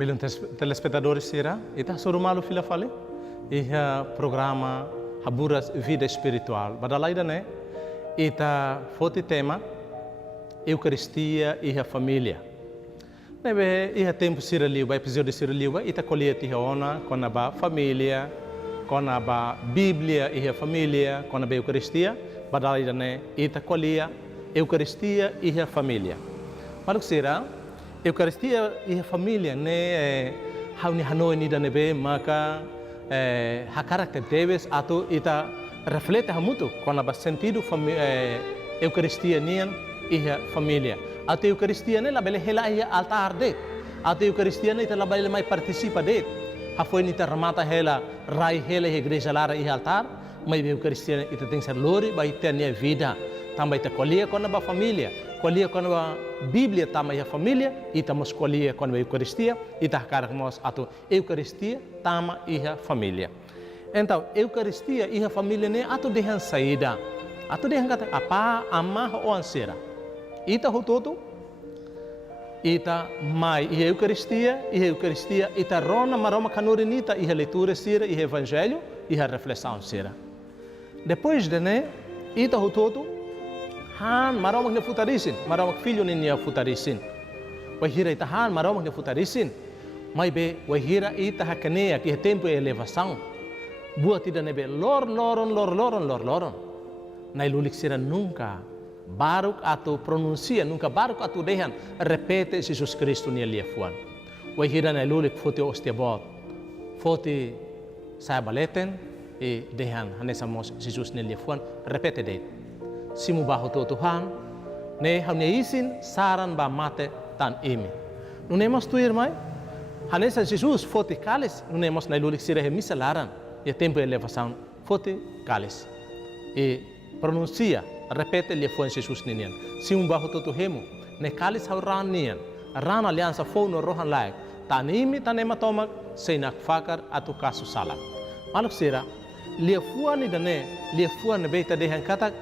Belum telespectadores será, ita surumalu fila fale, iha programa Haburas Vida Espiritual. Badalaida né, ita forte tema Eucaristia e a família. Nebe iha tempo sira liuba, episódio sira liuba, ita colher tiha ona com a família, com a Bíblia e a família, com a Eucaristia. Badalaida né, ita colher Eucaristia e a família. Malu será Eucaristia e a família né hauni hanoi ni nebe maka ha karakter deves atau ita reflete hamutu com a sentido Eucaristia nian e a família. Atau Eucaristia ne labele hela ia altar de. Atau Eucaristia ne ita labele mai participa de. Ha foi ni ramata hela rai hela igreja lara e altar, mai Eucaristia ita tem ser lori vai ter nia vida. Também ita colher com a família. Colher com a Bíblia também a família, e estamos colher com a Eucaristia, e está carregamos a Eucaristia também a família. Então, Eucaristia e a família nem a tu deixam saída, a tu deixam kata apa amah ou ansera. Ita hututu, ita mai e Eucaristia, ita rona maroma canurinita e a leitura sira e Evangelho e a reflexão sira. Depois de né, ita hututu han maromak na futarisin, maromak filho niya futarisin. Wahira ita han maromak na futarisin. May be wahira ita hakanea ki tempo e elevação. Buat ida nebe loron. Nailulik sira nunca baruk atau pronuncia, nunca baruk atau dehan repete Jesus Cristo niya liafuan. Wahira nailulik fote ostiabot, fote saya baleten e dehan hanesamos Jesus niya liafuan repete det. Simu bahu Tuhan, ne hamne isin saran ba mate tan imi. Nunemos tu irmai, hanesa Jesus fote calis, nunemos na ilulik sira he misa laran, e tempo elevação fote calis. E pronuncia, repete lhe foi Jesus ninian. Simu bahu hemu, ne calis hauran nian, ran aliança fono rohan laik, tan imi tan ematomak, seinak fakar atu kasu salat. Maluk sira, lhe fuan idane, lhe fuan beita dehan katak,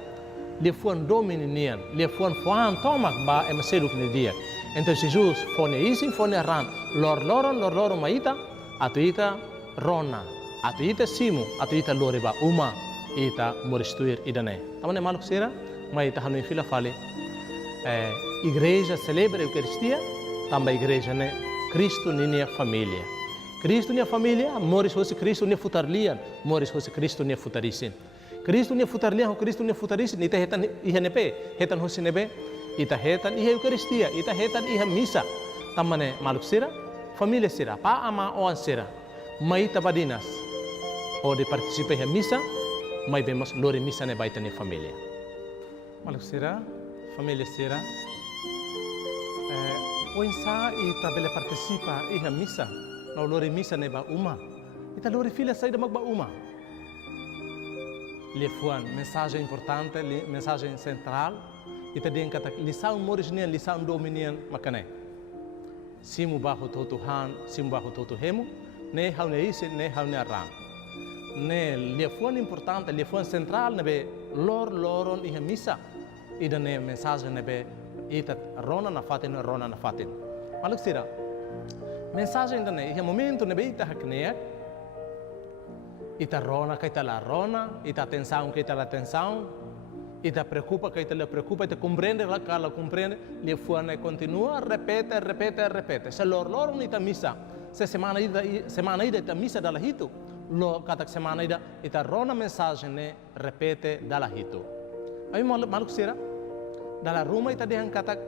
lhe fuan domini nian, lhe fuan fuan tomak ba emaseduk ni dia. Então Jesus fone isin fone ran, loron maita, atu ita rona, atu ita simu, atu ita loriba uma, ita moristuir idane. Tamane maluk sira, maita hanu fila fale, igreja celebra Eucaristia, também igreja ne Cristo ninia família. Cristo nia família, moris hoje Cristo nia futarlian, moris hoje Cristo nia futarisin. Cristo nia futarlian, Cristo nia futarisin, ita hetan iha nepe, hetan hoje nebe, ita hetan iha Eucaristia, ita hetan iha misa. Tamane maluk sira, família sira, pa ama oan sira, maita badinas, o de participa iha misa, mai vemos lori misa ne baita ni família. Maluk sira, família sira, o insa ita bele participa iha misa, no lori misa ne ba uma, ita lori filha saída magba uma. Lefuan, mensagem importante, mensagem central, ita den kata lição morisnian, lição dominian makane. Simu bahu Tuhan, simu bahu hemu, ne haune ise, ne haune arang. Ne lefuan importante, lefuan central nebe loron iha misa, ida ne mensagem nebe ita rona na fatin. Maluk sira, mensagem dane iha momento nebe ita hakneak, ita rona kaita la rona, ita atenção kaita la atenção, ita preocupa kaita la preocupa, ita compreende la kala compreende, le fuane continua, repete. Se lor ita misa, se semana ida ita misa dala hito, lo katak semana ita rona mensagem ne repete dala hito. Aí maluk sira, dala ruma ita dehan katak,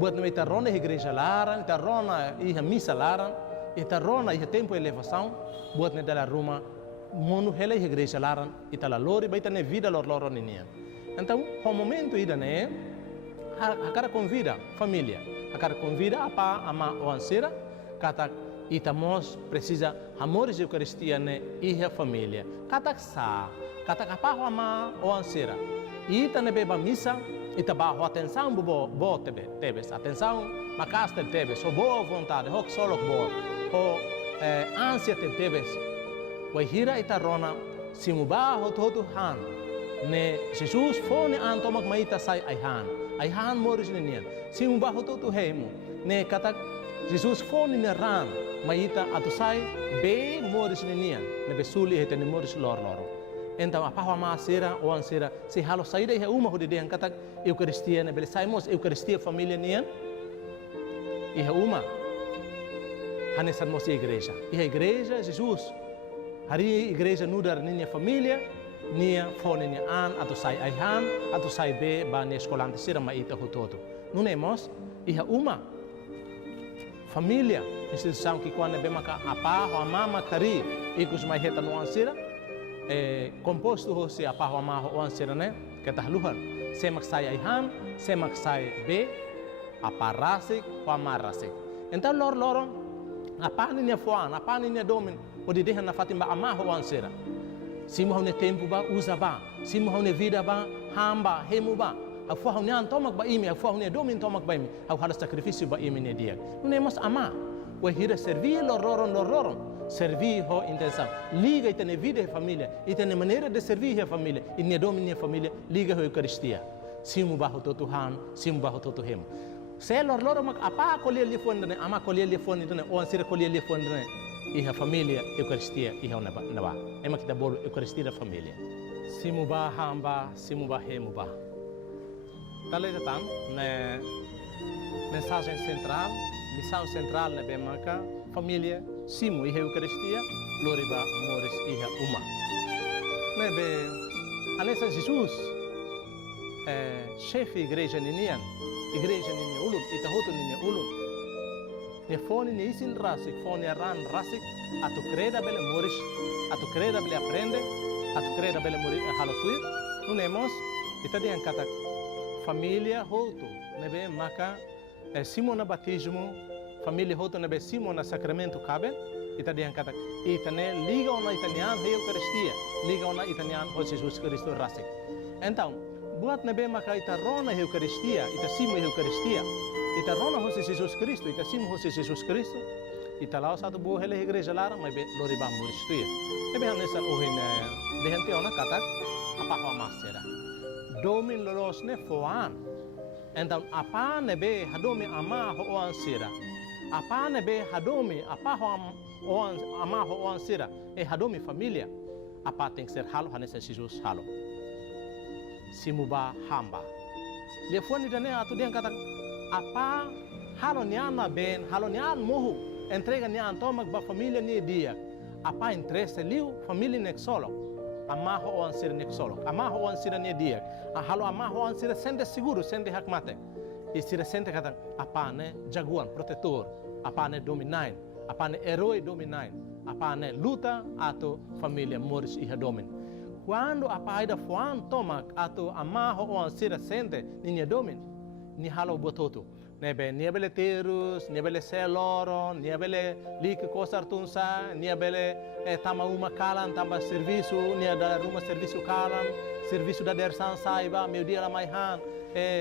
buat no ita rona igreja laran, ita rona iha misa laran, ita rona iha tempo elevação, buat ne dala ruma monu hela igreja laran ita la lori baita ne vida lor ninia. Então, o momento ida ne a cara convida família, a cara convida apa ama o ansera kata ita mos precisa amores de Eucaristia ne iha família. Kata kata apa ama o ansera. Ita ne beba misa, ita ba atenção bo tebes, atenção macasta tebes, so boa vontade, hok solo boa, o ânsia tebes. Wahira ita rona simu baho Tuhan ne Jesus fone antomak maita sai aihan moris ninian simu baho hemu ne katak Jesus fone ni ran, maita atu sai be moris ninian, nebe suli hete ni moris lor. Então a paha masera ou ansera se halo saída e uma hode de kata Eucaristia nebe saimos Eucaristia família nian. E uma hanesan mos igreja. E a igreja Jesus. Hari igreja nudar ninha família, nia fone nia an atu sai aihan, atu sai be ba ne escolante sira maita hototo. Não é mos e uma família instituição que quando bem maka apa ou mama kari ikus mai heta no ansira composto hosi apa ou mama ou ansira né que tá luhan semak sai aihan semak sai be apa rasik ou amarasik então lor apa ni foan apa ni domin o de na fatima ama ou ansira simu hone tempo ba usa ba simu hone vida ba hamba hemu ba a fo hone antomak ba imi a fo hone domin tomak ba imi a hala sacrifício ba imi ne dia não é mas ama o hira servir lororon servir ho intenção liga e tem vida e família e tem maneira de servir a família e ne domin a família liga ho Eucaristia simu ba ho Tuhan simu ba ho hem se loro mak apa colher li fonde ama colher li fonde ne o ansira colher li fonde ne e a família Eucaristia e ha na ba é mak da bolo Eucaristia da família simu ba hamba simu ba hemu ba talvez então né mensagem central lição central na bemaka família simu e Eucaristia gloriba amores e uma nebe alessa Jesus chefe igreja ninian ulum itahoto ninia ulum ne fone ne isin rasik fone ran rasik atu creda bele moris atu creda bele aprende atu creda bele moris halotuit nunemos itadian kata família hoto nebe maka simona batismo família hoto nebe simona sacramento cabe itadian kata itane liga ona itanian he Eucaristia liga ona itanian ho Jesus Cristo rasik então buat nebe maka ita rona Eucaristia ita simo Eucaristia ita rona ho Jesus Cristo ita simo ho Jesus Cristo ita lao satu buah hele igreja lara mai be loriba moris tuia ebe hanesan ohin dehante ona kata apa ho masera domin lolos ne foan então apa nebe hadomi ama ho ansira apa nebe hadomi apa ho ama ho ansira hadomi família apa tem que ser halo hanesa Jesus halo simuba hamba lefoni dane atu den kata apa halo niana ben halo nian mohu entrega nian tomak ba família ni dia apa interesse liu família nek solo ama ho ansira nek solo ama ho ansira ni dia halo ama ho ansira sente seguro sente hakmate e sira sente kata apa ne jaguan protetor apa ne dominain apa ne herói dominain apa ne luta ato família moris e domin quando apa aida foan tomak ato amaho o ansira sente ninha domin ni halo bototo nebe niebele terus niebele seloro niebele lik kosartunsa niebele tama uma kalan tamba serviço nia da ruma serviço kalan serviço da dersan saiba meu dia la mai han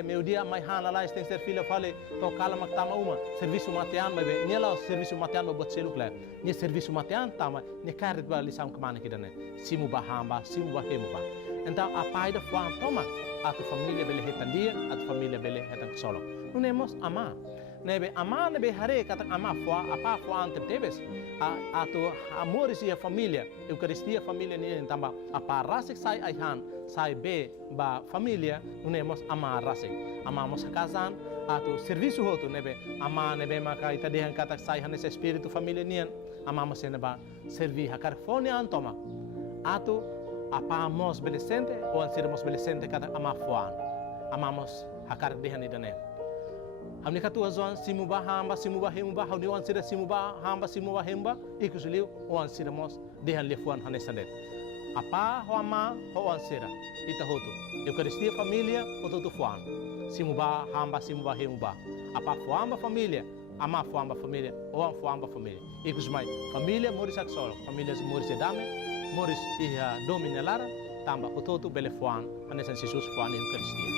meu dia mai han lá tem ser filha fale to kala mak tama uma serviço matean mebe nia la serviço matean bo botselu kla ni serviço matean tama ni karet ba lisam kemana kidane simu ba hamba simu ba hemu ba então a pai da foan toma atu família bele hetandia atu família bele hetan solo não nemos ama nebe ama nebe hare kata ama foa apa foan tebes atu amores e a família Eucaristia família ni tamba apa rasik sai aihan sai be ba família não nemos ama rasik amamos casan atu serviço hoto nebe ama nebe maka ita dehan kata sai hanes espírito família nian amamos neba servir hakar fone antoma atu apa mos belecente ou ansirmos belecente kata ama foan amamos hakar dehan idane hamni katua zon simu ba hamba simu ba hemba hawni wan sira simu ba hamba simu ba hemba ikusliu wan sira mos dehan lefuan hanesandet apa ho ama ho wan sira ita hoto Eucaristia família hoto tu foan simu ba hamba simu ba hemba apa foamba família ama foamba família ou foamba família ikusmai família moris aksol família moris dame moris ia dominelara tamba hoto tu bele foan hanesan Jesus foan Eucaristia